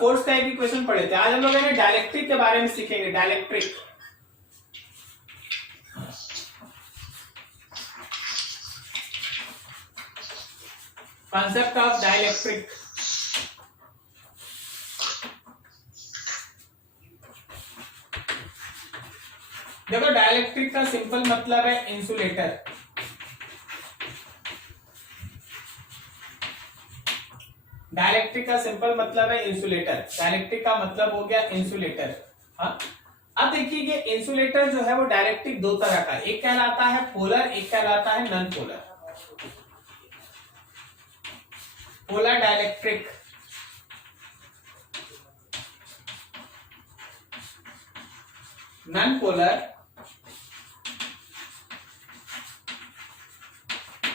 Force का एक equation पढ़े थे। आज हम लोग डायलेक्ट्रिक के बारे में सीखेंगे। Dielectric, concept of dielectric. देखो डायलेक्ट्रिक का सिंपल मतलब है इंसुलेटर। डायलेक्ट्रिक का सिंपल मतलब है इंसुलेटर। डायलेक्ट्रिक का मतलब हो गया इंसुलेटर। हाँ, अब देखिए ये इंसुलेटर जो है वो डायलेक्ट्रिक दो तरह का, एक कहलाता है पोलर, एक कहलाता है non polar. Polar dielectric, non polar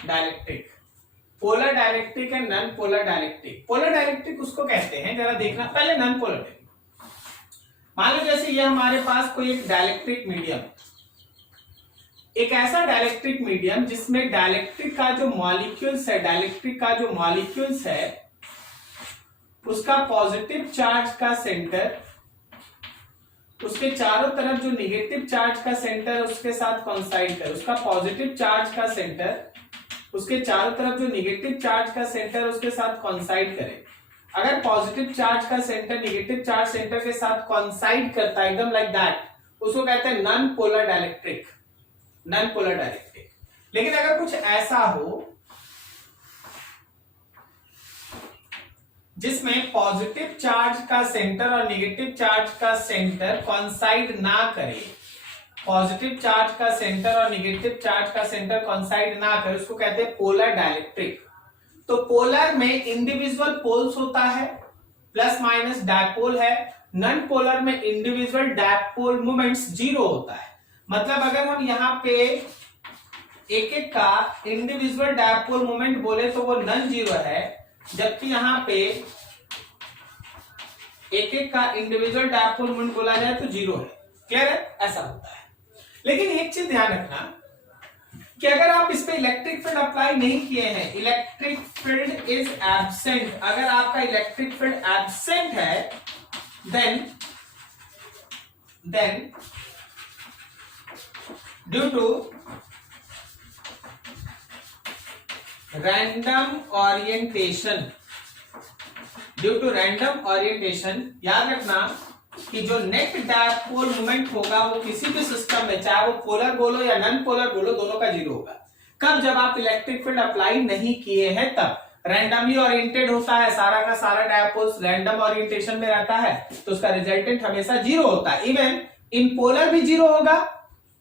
dielectric. Polar dielectric है non polar dielectric. Polar dielectric उसको कहते हैं, जरा देखना पहले नॉन पोलर। मान लो जैसे ये हमारे पास कोई एक डायलेक्ट्रिक मीडियम, एक ऐसा डायलेक्ट्रिक मीडियम जिसमें डायलेक्ट्रिक का जो मॉलिक्यूल्स है, डायलेक्ट्रिक का जो मॉलिक्यूल्स है उसका पॉजिटिव चार्ज का सेंटर उसके चारों तरफ जो निगेटिव चार्ज का सेंटर उसके साथ कॉन्साइड करे, उसका पॉजिटिव चार्ज का सेंटर उसके चारों तरफ जो निगेटिव चार्ज का सेंटर उसके साथ कॉन्साइड करे। अगर पॉजिटिव चार्ज का सेंटर निगेटिव चार्ज सेंटर के साथ कॉन्साइड करता है एकदम लाइक दैट, उसको कहते हैं non polar dielectric. Non polar dielectric. लेकिन अगर कुछ ऐसा हो जिसमें पॉजिटिव चार्ज का सेंटर और नेगेटिव चार्ज का सेंटर कॉन्साइड ना करे, पॉजिटिव चार्ज का सेंटर और नेगेटिव चार्ज का सेंटर कॉन्साइड ना करे, उसको कहते हैं पोलर डायलेक्ट्रिक। तो पोलर में इंडिविजुअल पोल्स होता है, प्लस माइनस डायपोल है। नॉन पोलर में इंडिविजुअल डायपोल मोमेंट्स जीरो होता है। मतलब अगर हम यहाँ पे एक एक का इंडिविजुअल डायपोल मोमेंट बोले तो वो नॉन जीरो है, जबकि यहाँ पे एक एक का इंडिविजुअल डायपोल मोमेंट बोला जाए तो जीरो है। क्लियर है? ऐसा होता है। लेकिन एक चीज ध्यान रखना कि अगर आप इस पे इलेक्ट्रिक फील्ड अप्लाई नहीं किए हैं, इलेक्ट्रिक फील्ड इज एब्सेंट, अगर आपका इलेक्ट्रिक फील्ड एब्सेंट है then due to random orientation, due to random orientation, याद रखना कि जो नेट डायपोल मोमेंट होगा वो किसी भी सिस्टम में, चाहे वो पोलर बोलो या नॉन पोलर बोलो, दोनों का जीरो होगा। कब? जब आप इलेक्ट्रिक फील्ड अप्लाई नहीं किए हैं तब। रैंडमली ओरिएंटेड होता है, सारा का सारा डायपोल्स रैंडम ओरिएंटेशन में रहता है, तो उसका रिजल्टेंट हमेशा जीरो होता है। इवन इन पोलर भी जीरो होगा,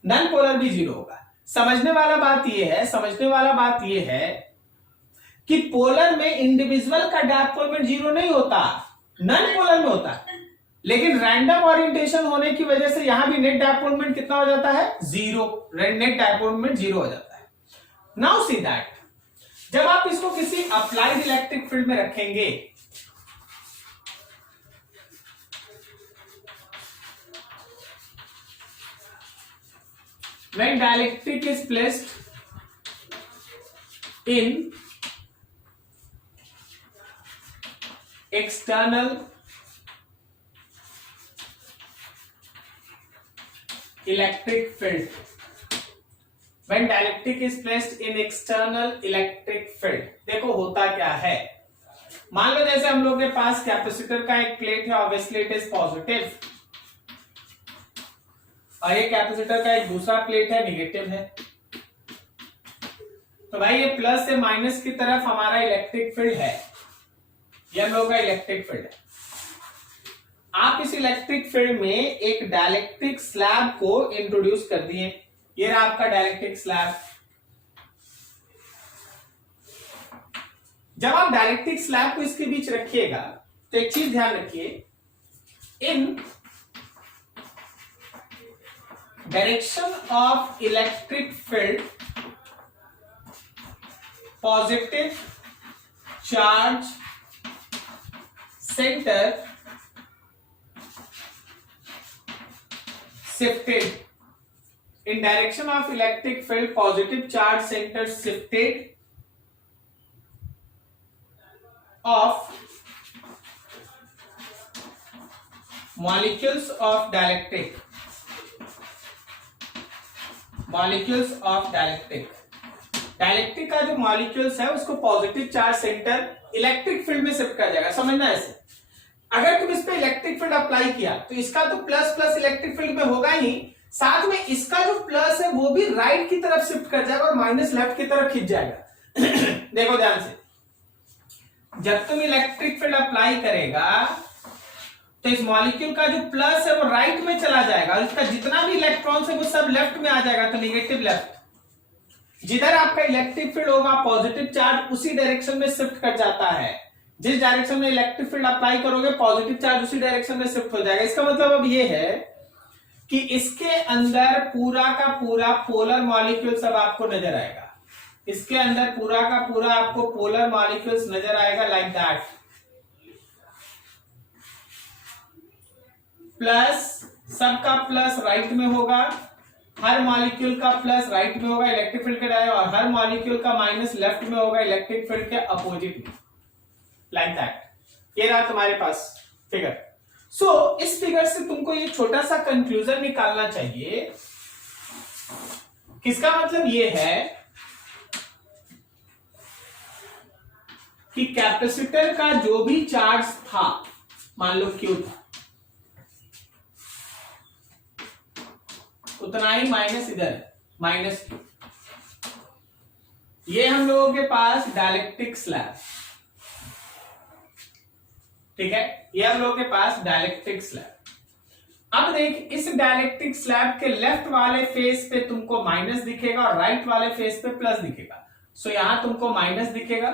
नॉन पोलर भी जीरो होगा। समझने वाला बात यह है कि पोलर में इंडिविजुअल का डायपोल में जीरो नहीं होता, नॉन पोलर में होता है। लेकिन रैंडम ओरिएंटेशन होने की वजह से यहां भी नेट डायपोल मोमेंट कितना हो जाता है? Zero. Net dipole moment zero हो जाता है। नाउ सी दैट जब आप इसको किसी अप्लाइड इलेक्ट्रिक फील्ड में रखेंगे, when dielectric is placed in external electric field, when dielectric is placed in external electric field, देखो होता क्या है। मान लो जैसे हम लोग के पास कैपेसिटर का एक प्लेट है, ऑब्वियसली इट इज पॉजिटिव, और ये कैपेसिटर का एक दूसरा प्लेट है, निगेटिव है। तो भाई ये प्लस से माइनस की तरफ हमारा इलेक्ट्रिक फील्ड है, ये हम लोग का इलेक्ट्रिक फील्ड है। आप इस इलेक्ट्रिक फील्ड में एक डायलेक्ट्रिक स्लैब को इंट्रोड्यूस कर दिए, ये रहा आपका डायलेक्ट्रिक स्लैब। जब आप डायलेक्ट्रिक स्लैब को इसके बीच रखिएगा तो एक चीज ध्यान रखिए, इन direction of electric field positive charge centre shifted, in direction of electric field positive charge center shifted of molecules of dielectric, molecules of dielectric, dielectric का जो मॉलिक्यूल्स है उसको positive charge centre electric field में shift कर जाएगा। समझना ऐसे, अगर तुम इस पे इलेक्ट्रिक फील्ड अप्लाई किया तो इसका तो प्लस प्लस इलेक्ट्रिक फील्ड में होगा ही, साथ में इसका जो प्लस है वो भी राइट की तरफ शिफ्ट कर जाएगा और माइनस लेफ्ट की तरफ खिंच जाएगा। देखो ध्यान से, जब तुम इलेक्ट्रिक फील्ड अप्लाई करेगा तो इस मॉलिक्यूल का जो प्लस है वो राइट में चला जाएगा और इसका जितना भी इलेक्ट्रॉन्स है वो सब लेफ्ट में आ जाएगा, तो नेगेटिव लेफ्ट। जिधर आपका इलेक्ट्रिक फील्ड होगा पॉजिटिव चार्ज उसी डायरेक्शन में शिफ्ट कर जाता है। जिस डायरेक्शन में इलेक्ट्रिक फील्ड अप्लाई करोगे पॉजिटिव चार्ज उसी डायरेक्शन में शिफ्ट हो जाएगा। इसका मतलब अब ये है कि इसके अंदर पूरा का पूरा पोलर मॉलिक्यूल सब आपको नजर आएगा, इसके अंदर पूरा का पूरा आपको पोलर मॉलिक्यूल्स नजर आएगा लाइक दैट। प्लस सबका प्लस राइट में होगा, हर मॉलिक्यूल का प्लस राइट में होगा इलेक्ट्रिक फील्ड के डायरेक्शन, और हर मॉलिक्यूल का माइनस लेफ्ट में होगा इलेक्ट्रिक फील्ड के अपोजिट में, लाइक दैट। ये रहा तुम्हारे पास फिगर। सो इस फिगर से तुमको ये छोटा सा कंक्लूजन निकालना चाहिए। किसका मतलब ये है कि कैपेसिटर का जो भी चार्ज था, मान लो क्यू था, उतना ही माइनस इधर माइनस क्यू। ये हम लोगों के पास डाइलेक्ट्रिक स्लैब, ठीक है, ये हम लोगों के पास डाइलेक्ट्रिक स्लैब। अब देख, इस डाइलेक्ट्रिक स्लैब के लेफ्ट वाले फेस पे तुमको माइनस दिखेगा और राइट वाले फेस पे प्लस दिखेगा। सो यहां तुमको माइनस दिखेगा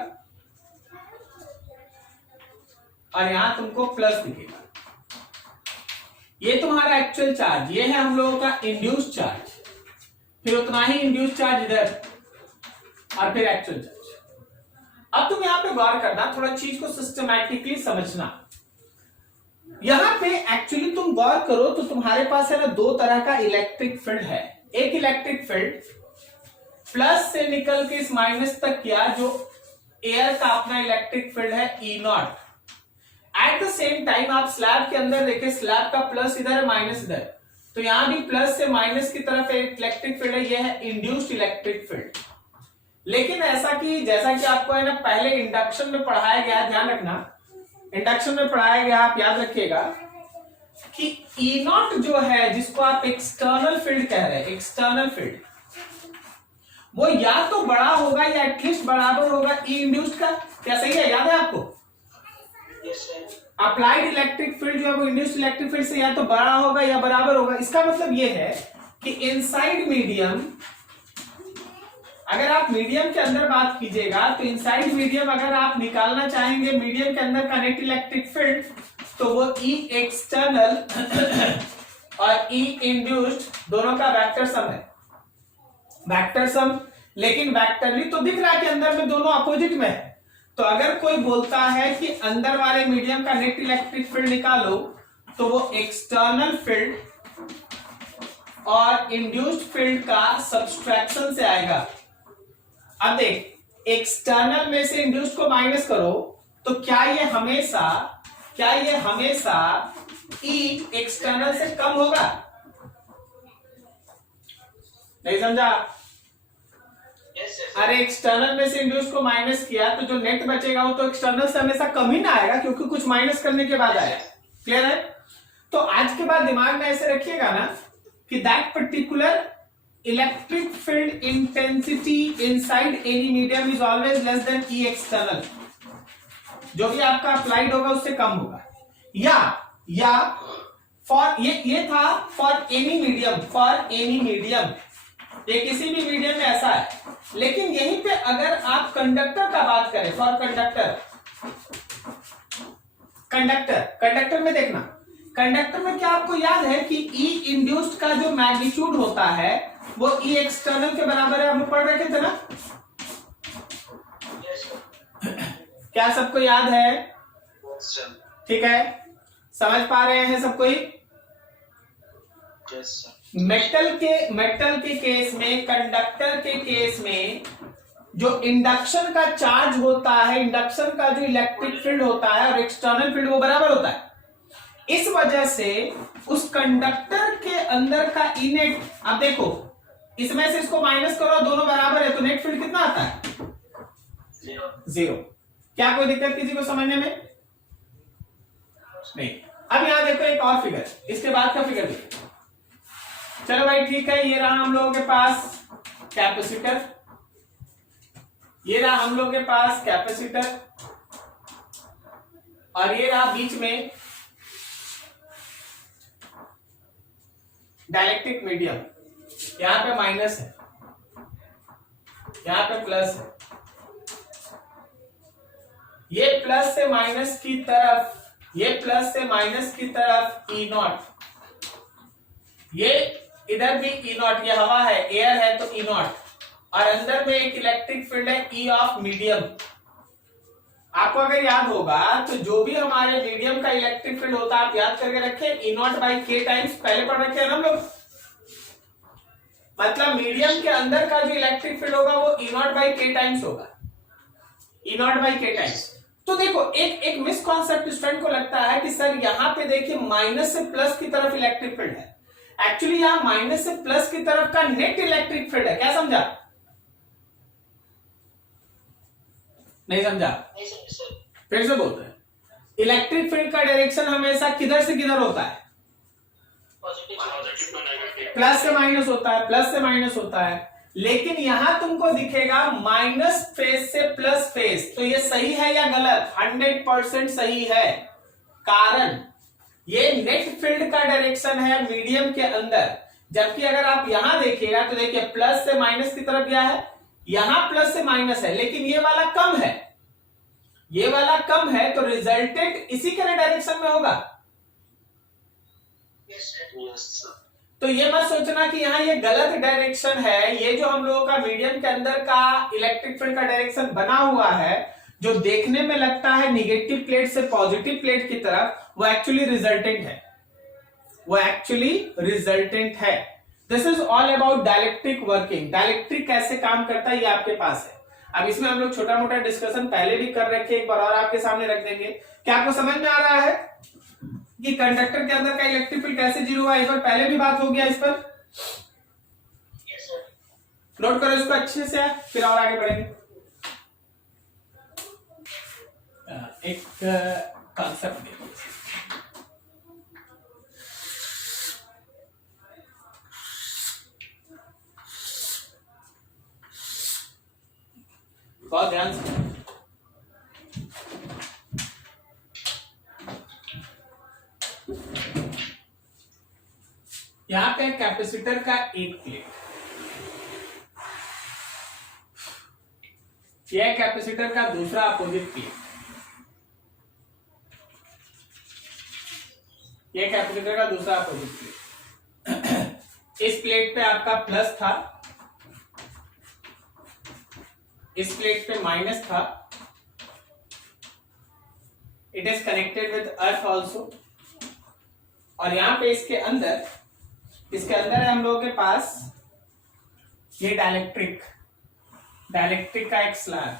और यहां तुमको प्लस दिखेगा। ये तुम्हारा एक्चुअल चार्ज, ये है हम लोगों का इंड्यूस चार्ज, फिर उतना ही इंड्यूस चार्ज इधर और फिर एक्चुअल चार्ज। अब तुम यहां पे गौर करना, थोड़ा चीज को सिस्टमैटिकली समझना। यहां पे एक्चुअली तुम गौर करो तो तुम्हारे पास है ना दो तरह का इलेक्ट्रिक फील्ड है। एक इलेक्ट्रिक फील्ड प्लस से निकल के इस माइनस तक किया, जो एयर का अपना इलेक्ट्रिक फील्ड है E naught. At the same time आप स्लैब के अंदर देखें, स्लैब का प्लस इधर है माइनस इधर, तो यहां भी प्लस से माइनस की तरफ एक इलेक्ट्रिक फील्ड है, यह है इंड्यूस्ड इलेक्ट्रिक फील्ड। लेकिन ऐसा कि जैसा कि आपको है ना पहले इंडक्शन में पढ़ाया गया, ध्यान रखना, इंडक्शन में पढ़ाया गया, आप याद रखिएगा कि ई नॉट जो है जिसको आप एक्सटर्नल फील्ड कह रहे हैं, एक्सटर्नल फील्ड, वो या तो बड़ा होगा या एटलीस्ट बराबर होगा ई इंड्यूस्ड का। क्या सही है? याद है आपको? अप्लाइड इलेक्ट्रिक फील्ड जो है वो इंड्यूस्ड इलेक्ट्रिक फील्ड से या तो बड़ा होगा या बराबर होगा। इसका मतलब ये है कि इनसाइड मीडियम, अगर आप मीडियम के अंदर बात कीजिएगा तो इनसाइड मीडियम अगर आप निकालना चाहेंगे मीडियम के अंदर का नेट इलेक्ट्रिक फील्ड, तो वो ई एक्सटर्नल और ई इंड्यूस्ड दोनों का वेक्टर सम है, वेक्टर सम। लेकिन वेक्टरली तो दिख रहा है कि अंदर में दोनों अपोजिट में है। तो अगर कोई बोलता है कि अंदर वाले मीडियम का नेट इलेक्ट्रिक फील्ड निकालो, तो वो एक्सटर्नल फील्ड और इंड्यूस्ड फील्ड का सब्सट्रैक्शन से आएगा। अब देख, एक्सटर्नल में से इंड्यूस्ड को माइनस करो तो क्या ये हमेशा ई एक्सटर्नल से कम होगा? नहीं समझा? अरे एक्सटर्नल में से इंड्यूस्ड को माइनस किया तो जो नेट बचेगा वो तो एक्सटर्नल से हमेशा कम ही ना आएगा, क्योंकि कुछ माइनस करने के बाद आया। क्लियर है? तो आज के बाद दिमाग में ऐसे रखिएगा ना कि that particular electric field intensity inside any medium is always less than E external. जो भी आपका अप्लाइड होगा उससे कम होगा। या फॉर ये था for any medium, for any medium, ये किसी भी मीडियम में ऐसा है। लेकिन यहीं पे अगर आप कंडक्टर का बात करें, फॉर कंडक्टर में देखना, कंडक्टर में क्या आपको याद है कि ई इंड्यूस्ड का जो मैग्नीट्यूड होता है वो ई एक्सटर्नल के बराबर है, हम पढ़ रहे थे ना? क्या सबको याद है? ठीक है, समझ पा रहे हैं सब कोई? मेटल के केस में, कंडक्टर के केस में जो इंडक्शन का चार्ज होता है, इंडक्शन का जो इलेक्ट्रिक फील्ड होता है और एक्सटर्नल फील्ड वो बराबर होता है। इस वजह से उस कंडक्टर के अंदर का ई नेट, अब देखो इसमें से इसको माइनस करो, दोनों बराबर है, तो नेट फील्ड कितना आता है? 0। क्या कोई दिक्कत किसी को समझने में? नहीं। अब यहां देखो एक और फिगर, इसके बाद का फिगर देखो। चलो भाई ठीक है, ये रहा हम लोगों के पास कैपेसिटर, ये रहा हम लोगों के पास कैपेसिटर, और ये रहा बीच में डाइलेक्ट्रिक मीडियम। यहां पे माइनस है, यहां पे प्लस है, ये प्लस से माइनस की तरफ, ये प्लस से माइनस की तरफ ई नॉट, ये इधर भी ई नॉट, ये हवा है, एयर है तो ई नॉट, और अंदर में एक इलेक्ट्रिक फील्ड है ई ऑफ मीडियम। आपको अगर याद होगा तो जो भी हमारे मीडियम का इलेक्ट्रिक फील्ड होता है, आप याद करके रखें, ई नॉट बाई के टाइम्स, पहले पढ़ रखे हैं ना हम लोग। मतलब मीडियम के अंदर का जो इलेक्ट्रिक फील्ड होगा वो ई नॉट बाई के टाइम्स होगा, ई नॉट बाई के टाइम्स। तो देखो एक मिसकॉन्सेप्ट स्टूडेंट को लगता है कि सर यहां पे देखिए माइनस से प्लस की तरफ इलेक्ट्रिक फील्ड है, एक्चुअली यहां माइनस से प्लस की तरफ का नेट इलेक्ट्रिक फील्ड है। क्या समझा? नहीं समझा? फिर से बोलते हैं, इलेक्ट्रिक फील्ड का डायरेक्शन हमेशा किधर से किधर होता है? प्लस से माइनस होता है, प्लस से माइनस होता है, लेकिन यहां तुमको दिखेगा माइनस फेज से प्लस फेज। तो ये सही है या गलत? 100% सही है, कारण ये नेट फील्ड का डायरेक्शन है मीडियम के अंदर। जबकि अगर आप यहां देखिएगा तो देखिए प्लस से माइनस की तरफ क्या है, यहां प्लस से माइनस है, लेकिन ये वाला कम है, ये वाला कम है, तो रिजल्टेंट इसी के डायरेक्शन में होगा। तो ये मत सोचना कि यहाँ ये गलत डायरेक्शन है। ये जो हम लोगों का मीडियम के अंदर का इलेक्ट्रिक फील्ड का डायरेक्शन बना हुआ है, जो देखने में लगता है निगेटिव प्लेट से पॉजिटिव प्लेट की तरफ, वो एक्चुअली रिजल्टेंट है, वो एक्चुअली रिजल्टेंट है। This is all about dielectric working. Dielectric कैसे काम करता है ये आपके पास है। अब इसमें हम लोग छोटा मोटा डिस्कशन पहले भी कर रखे, एक बार और आपके सामने रख देंगे। क्या आपको समझ में आ रहा है कि कंडक्टर के अंदर का इलेक्ट्रिक फील्ड कैसे जीरो हुआ? इस पर पहले भी बात हो गया, इस पर नोट करो इसको अच्छे से, फिर और आगे बढ़ेंगे। एक कॉन्सेप्ट देखो, बहुत ध्यान से। यहां पे कैपेसिटर का एक प्लेट, यह कैपेसिटर का दूसरा अपोजिट प्लेट, यह कैपेसिटर का दूसरा अपोजिट प्लेट। इस प्लेट पे आपका प्लस था, इस प्लेट पे माइनस था। It is connected with earth also, और यहां पे इसके अंदर है हम लोगों के पास ये डाइलेक्ट्रिक का एक स्लैब।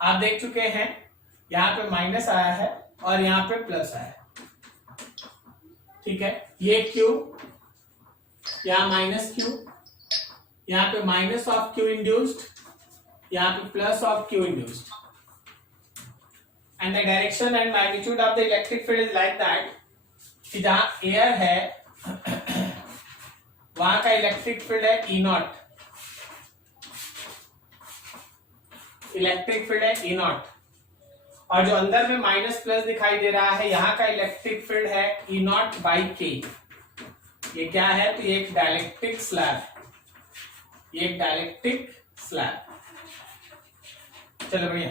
आप देख चुके हैं, यहां पे माइनस आया है और यहां पे प्लस आया है, ठीक है। ये क्यू, यहां माइनस क्यू, यहां पे माइनस ऑफ क्यू इंड्यूस्ड, यहां पे plus of Q induced, and the direction and magnitude of the electric field is like that कि जहां एयर है वहां का इलेक्ट्रिक फील्ड है ई नॉट, इलेक्ट्रिक फील्ड है ई नॉट, और जो अंदर में माइनस प्लस दिखाई दे रहा है यहां का इलेक्ट्रिक फील्ड है ई नॉट बाई के। ये क्या है? तो ये एक डाइलेक्ट्रिक स्लैब, ये एक डाइलेक्ट्रिक स्लैब। चलो बढ़िया।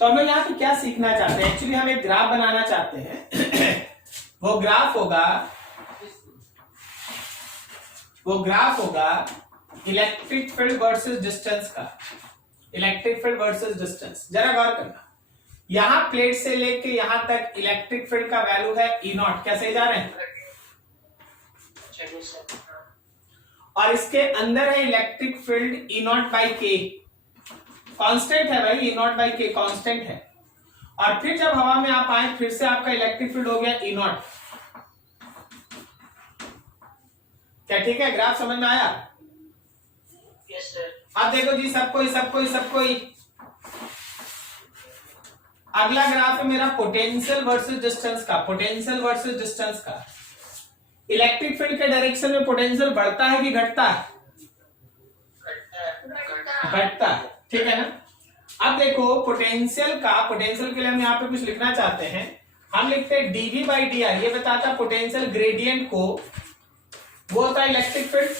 तो हम लोग यहाँ पे क्या सीखना चाहते हैं? एक्चुअली हम एक ग्राफ बनाना चाहते हैं। वो ग्राफ होगा इलेक्ट्रिक फील्ड वर्सेस डिस्टेंस का, इलेक्ट्रिक फील्ड वर्सेस डिस्टेंस। जरा गौर करना, यहां प्लेट से लेके यहां तक इलेक्ट्रिक फील्ड का वैल्यू है ई नॉट, क्या सही जा रहे हैं? और इसके अंदर है electric field E not by के, कांस्टेंट है भाई, ई नॉट बाई के कांस्टेंट है। और फिर जब हवा में आप आए फिर से आपका इलेक्ट्रिक फील्ड हो गया ई नॉट। क्या ठीक है? ग्राफ समझ में आया? Yes sir. अब देखो जी, सबको अगला ग्राफ है मेरा पोटेंशियल वर्सेस डिस्टेंस का। पोटेंशियल वर्सेस डिस्टेंस का इलेक्ट्रिक फील्ड के डायरेक्शन में पोटेंशियल बढ़ता है कि घटता है? घटता है, ठीक है ना। अब देखो पोटेंशियल के लिए हम यहाँ पे कुछ लिखना चाहते हैं। हम लिखते हैं dv बाई डी आर, ये बताता पोटेंशियल ग्रेडियंट को, वो होता है इलेक्ट्रिक फील्ड।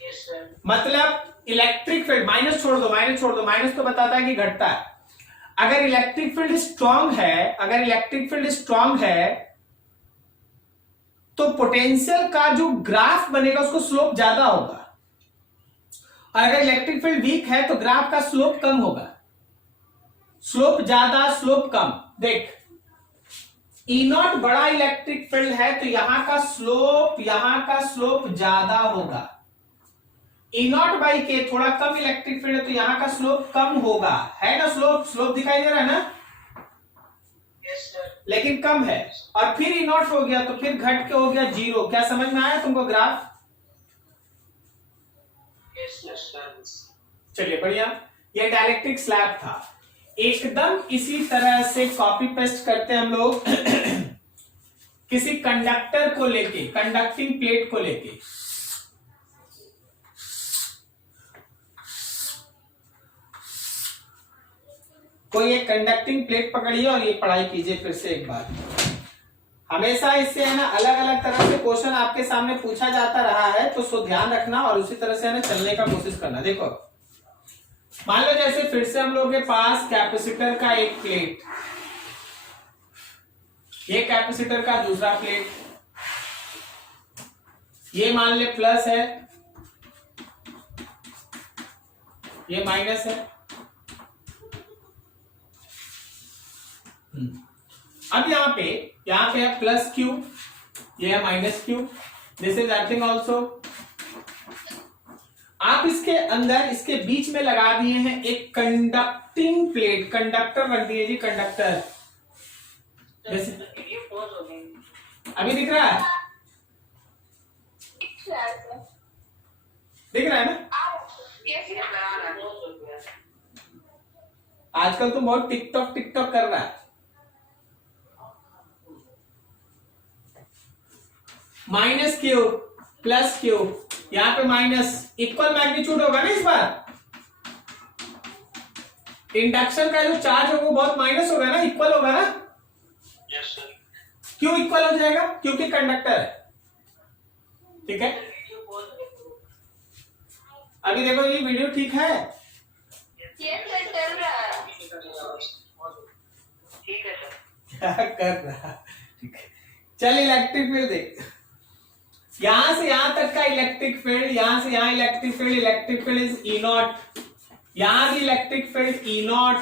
Yes sir. मतलब इलेक्ट्रिक फील्ड माइनस छोड़ दो, माइनस तो बताता है कि घटता है। अगर इलेक्ट्रिक फील्ड स्ट्रांग है तो पोटेंशियल का जो ग्राफ बनेगा उसको स्लोप ज्यादा होगा, और अगर इलेक्ट्रिक फील्ड वीक है तो ग्राफ का स्लोप कम होगा। स्लोप ज्यादा, स्लोप कम। देख, ई नॉट बड़ा इलेक्ट्रिक फील्ड है तो यहां का स्लोप ज्यादा होगा। ई नॉट बाई के थोड़ा कम इलेक्ट्रिक फील्ड है तो यहां का स्लोप कम होगा, है ना। स्लोप दिखाई दे रहा है ना? Yes sir. लेकिन कम है। और फिर ई नॉट हो गया तो फिर घट के हो गया 0। क्या समझ में आया तुमको ग्राफ? Yes sir. चलिए बढ़िया। ये डायलेक्ट्रिक स्लैब था। एकदम इसी तरह से कॉपी पेस्ट करते हैं हम लोग किसी कंडक्टर को लेके, कंडक्टिंग प्लेट को लेके। कोई एक कंडक्टिंग प्लेट पकड़िए और ये पढ़ाई कीजिए फिर से एक बार। हमेशा इससे है ना अलग अलग तरह से क्वेश्चन आपके सामने पूछा जाता रहा है, तो सो ध्यान रखना और उसी तरह से है ना चलने का कोशिश करना। देखो, मान लो जैसे फिर से हम लोग के पास कैपेसिटर का एक प्लेट, ये कैपेसिटर का दूसरा प्लेट, ये मान ले प्लस है, ये माइनस है। अब यहाँ पे है प्लस क्यू, ये है minus Q, this is earthing also. आप इसके अंदर, इसके बीच में लगा दिए हैं एक कंडक्टिंग प्लेट, कंडक्टर रख दिए जी, कंडक्टर। अभी दिख रहा है? दिख रहा है ना? आजकल तो बहुत टिकटॉक कर रहा है। माइनस क्यू प्लस क्यू, यहां पे माइनस, इक्वल मैग्नीट्यूड होगा ना इस बार। इंडक्शन का जो चार्ज होगा वो बहुत माइनस होगा ना, इक्वल होगा ना। Yes sir. क्यों इक्वल हो जाएगा? क्योंकि कंडक्टर है, ठीक है। अभी देखो ये वीडियो ठीक है? चल रहा है। ठीक है सर। क्या कर रहा? ठीक है, चल इलेक्ट्रिक फील्ड देख। यहां से यहां तक का इलेक्ट्रिक फील्ड, यहां से यहां electric field is E not, यहां भी इलेक्ट्रिक फील्ड ई नॉट,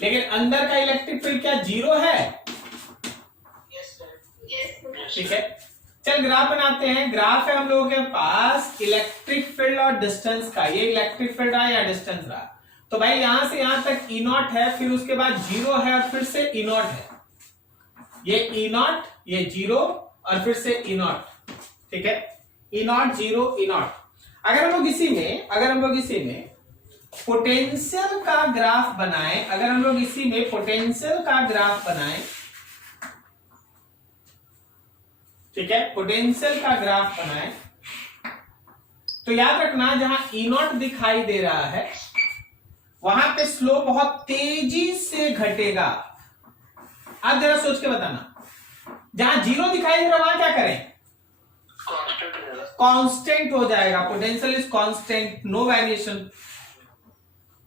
लेकिन अंदर का इलेक्ट्रिक फील्ड क्या 0 है? Yes sir. ठीक है, चल ग्राफ बनाते हैं। ग्राफ है हम लोगों के पास इलेक्ट्रिक फील्ड और डिस्टेंस का। ये इलेक्ट्रिक फील्ड रहा या डिस्टेंस रहा, तो भाई यहां से यहां तक ई नॉट है, फिर उसके बाद 0 है और फिर से ई नॉट है। ये ई नॉट, ये 0 और फिर से ई नॉट, ठीक है। E not 0 E not. अगर हम लोग इसी में पोटेंशियल का ग्राफ बनाएं, ठीक है, पोटेंशियल का ग्राफ बनाएं, तो याद रखना जहां ई नॉट दिखाई दे रहा है वहां पे स्लो बहुत तेजी से घटेगा। आप जरा सोच के बताना, जहां 0 दिखाई दे रहा वहां क्या करें? कांस्टेंट हो जाएगा। Potential is constant, no variation.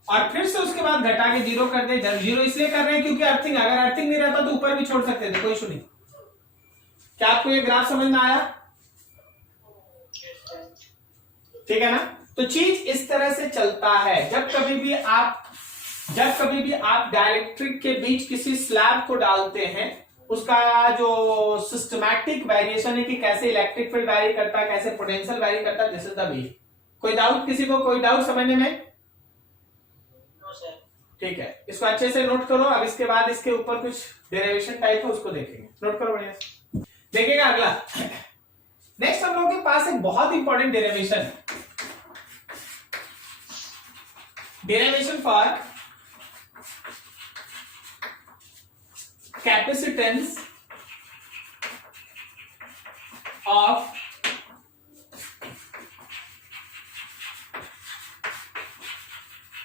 और फिर से उसके बाद घटा के 0 कर दे। 0 इसलिए कर रहे हैं क्योंकि अर्थिंग, अगर अर्थिंग नहीं रहता तो ऊपर भी छोड़ सकते थे, कोई इशू नहीं। क्या आपको ये ग्राफ समझ में आया? ठीक है ना। तो चीज इस तरह से चलता है। जब कभी भी आप डायलेक्ट्रिक के बीच किसी स्लैब को डालते हैं, उसका जो सिस्टमैटिक वेरिएशन है कि कैसे इलेक्ट्रिक फील्ड वैरी करता है, कैसे पोटेंशियल वैरी करता है, दिस इज द वे। कोई डाउट किसी को? कोई डाउट समझने में? No sir. ठीक है, इसको अच्छे से नोट करो। अब इसके बाद इसके ऊपर कुछ डेरिवेशन टाइप है उसको देखेंगे, नोट करो बढ़िया से। देखिएगा अगला, नेक्स्ट हम लोगों के पास एक बहुत important derivation, derivation for capacitance of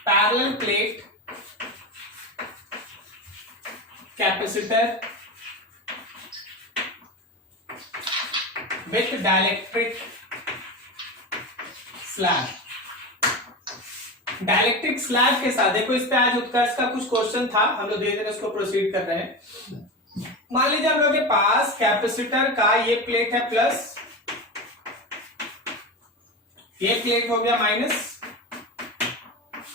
parallel plate capacitor with dielectric slab। Dielectric slab के साथ देखो, इस पे आज उत्कर्ष का कुछ क्वेश्चन था, हम लोग धीरे धीरे उसको प्रोसीड कर रहे हैं। मान लीजिए हम लोग के पास कैपेसिटर का ये प्लेट है प्लस, ये प्लेट हो गया माइनस,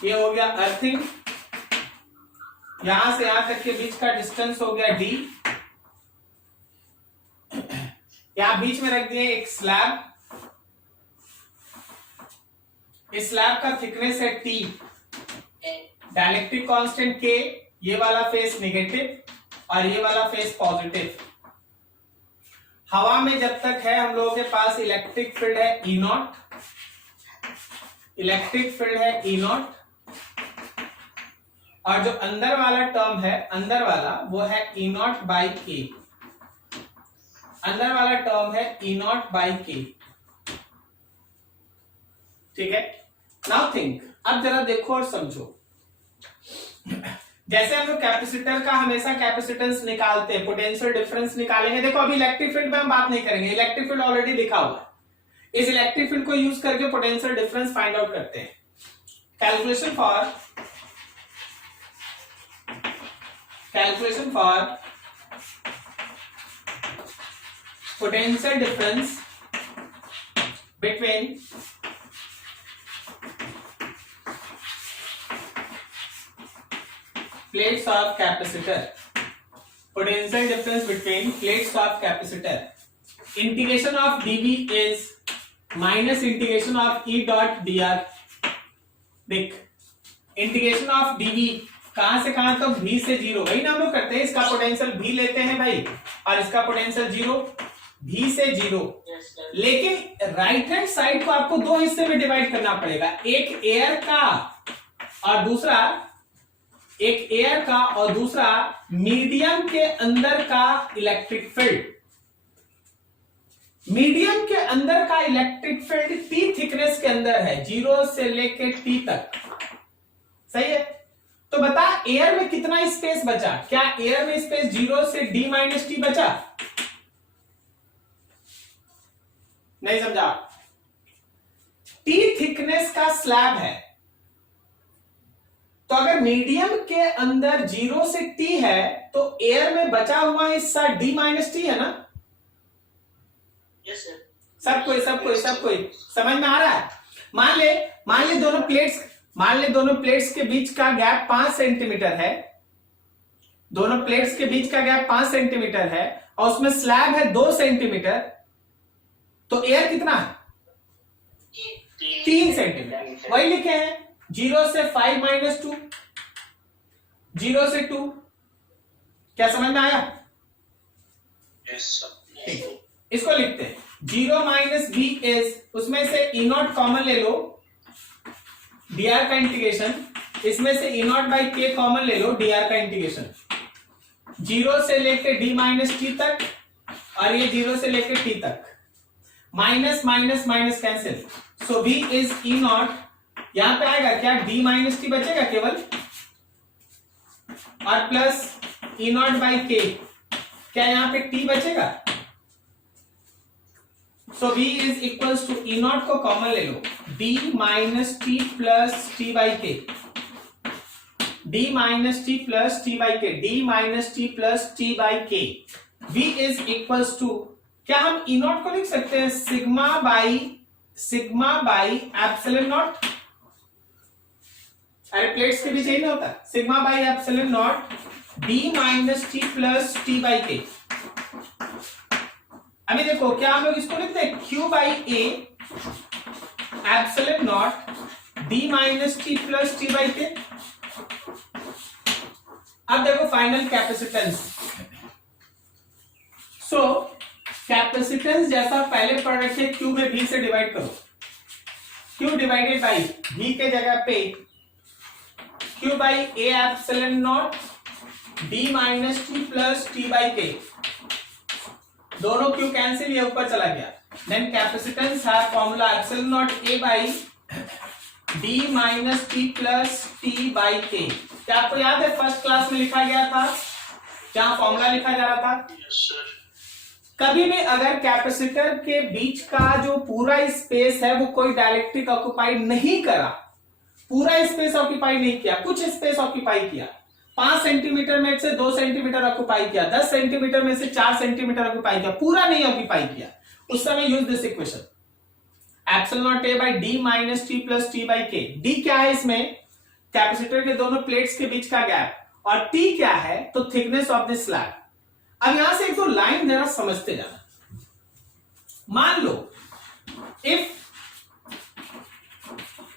ये हो गया अर्थिंग, यहां से यहां तक के बीच का डिस्टेंस हो गया d, यहां बीच में रख दिए एक स्लैब, इस स्लैब का थिकनेस है t, डायलेक्ट्रिक कांस्टेंट k, ये वाला फेस नेगेटिव और ये वाला फेस पॉजिटिव। हवा में जब तक है हम लोगों के पास इलेक्ट्रिक फील्ड है E नॉट, इलेक्ट्रिक फील्ड है E नॉट, और जो अंदर वाला टर्म है, अंदर वाला वो है E नॉट बाई के, अंदर वाला टर्म है E नॉट बाई के। ठीक है, नाउ थिंक, अब जरा देखो और समझो। जैसे हम लोग कैपेसिटर का हमेशा कैपेसिटेंस निकालते हैं, पोटेंशियल डिफरेंस निकालेंगे। देखो अभी इलेक्ट्रिक फील्ड में हम बात नहीं करेंगे, इलेक्ट्रिक फील्ड ऑलरेडी लिखा हुआ है, इस इलेक्ट्रिक फील्ड को यूज करके पोटेंशियल डिफरेंस फाइंड आउट करते हैं। Calculation for potential difference between plates of capacitor, potential difference between plates of capacitor, integration of dV is minus integration of E dot dr। देख, integration of dV कहां से कहां तक, V से 0, वही ना हम लोग करते हैं। इसका पोटेंशियल V लेते हैं भाई, और इसका पोटेंशियल 0, V से 0। लेकिन राइट हैंड साइड को आपको दो हिस्से में डिवाइड करना पड़ेगा, एक एयर का और दूसरा, एक एयर का और दूसरा मीडियम के अंदर का इलेक्ट्रिक फील्ड। मीडियम के अंदर का इलेक्ट्रिक फील्ड T थिकनेस के अंदर है, 0 से लेके T तक। सही है, तो बता एयर में कितना स्पेस बचा? क्या एयर में स्पेस 0 से d माइनस टी बचा? नहीं समझा? T थिकनेस का स्लैब है, तो अगर मीडियम के अंदर 0 से T है तो एयर में बचा हुआ हिस्सा d माइनस टी है ना? Yes sir. सब कोई समझ में आ रहा है? मान ले दोनों प्लेट्स के बीच का गैप 5 सेंटीमीटर है, दोनों प्लेट्स के बीच का गैप 5 सेंटीमीटर है और उसमें स्लैब है 2 सेंटीमीटर, तो एयर कितना है? 3 सेंटीमीटर। वही लिखे हैं, 0 से 5 माइनस 2, 0 से 2। क्या समझ में आया? Yes sir. इसको लिखते हैं 0 माइनस बी इज, उसमें से ई नॉट कॉमन ले लो, dr का इंटीग्रेशन, इसमें से ई नॉट बाई के कॉमन ले लो, dr का इंटीग्रेशन 0 से लेके d माइनस टी तक, और ये 0 से लेके t तक, minus minus minus cancel, so v is E not, यहां पे आएगा क्या, d माइनस टी बचेगा केवल, और प्लस ई नॉट बाई के, क्या यहां पे t बचेगा? So v is equals to E naught को कॉमन ले लो, d minus T plus T by K, d minus T plus T by K, d minus T plus T by K. v is equals to, क्या हम E naught को लिख सकते हैं sigma by epsilon naught? अरे plates के बीच यही ना होता, sigma by epsilon naught d minus T plus T by के। अभी देखो, क्या हम लोग इसको लिखते हैं Q by A epsilon naught d minus T plus T by के। अब देखो फाइनल कैपेसिटेंस। सो कैपेसिटेंस जैसा पहले पढ़ रखे, क्यू में भी से डिवाइड करो, क्यू डिवाइडेड बाई भी के जगह पे Q by A epsilon not be minus T plus T by के, दोनों क्यू कैंसिल, ये ऊपर चला गया। देन कैपेसिटेंस है formula epsilon naught A by D minus T plus T by के। क्या आपको याद है फर्स्ट क्लास में लिखा गया था जहां फॉर्मूला लिखा जा रहा था? Yes sir. कभी भी अगर कैपेसिटर के बीच का जो पूरा स्पेस है वो कोई डायलेक्ट्रिक ऑक्यूपाई नहीं करा, पूरा स्पेस ऑक्यूपाई नहीं किया, कुछ स्पेस ऑक्यूपाई किया, 5 सेंटीमीटर में से 2 सेंटीमीटर ऑक्यूपाई किया, 10 सेंटीमीटर में से 4 सेंटीमीटर ऑक्यूपाई किया, पूरा नहीं ऑक्यूपाई किया, उस समय use this equation epsilon naught A by D minus T plus T by के। डी क्या है इसमें? कैपेसिटर के दोनों प्लेट्स के बीच का गैप, और टी क्या है? तो थिकनेस ऑफ दिस स्लैब। अब यहां से एक दो लाइन जरा समझते जाना। मान लो if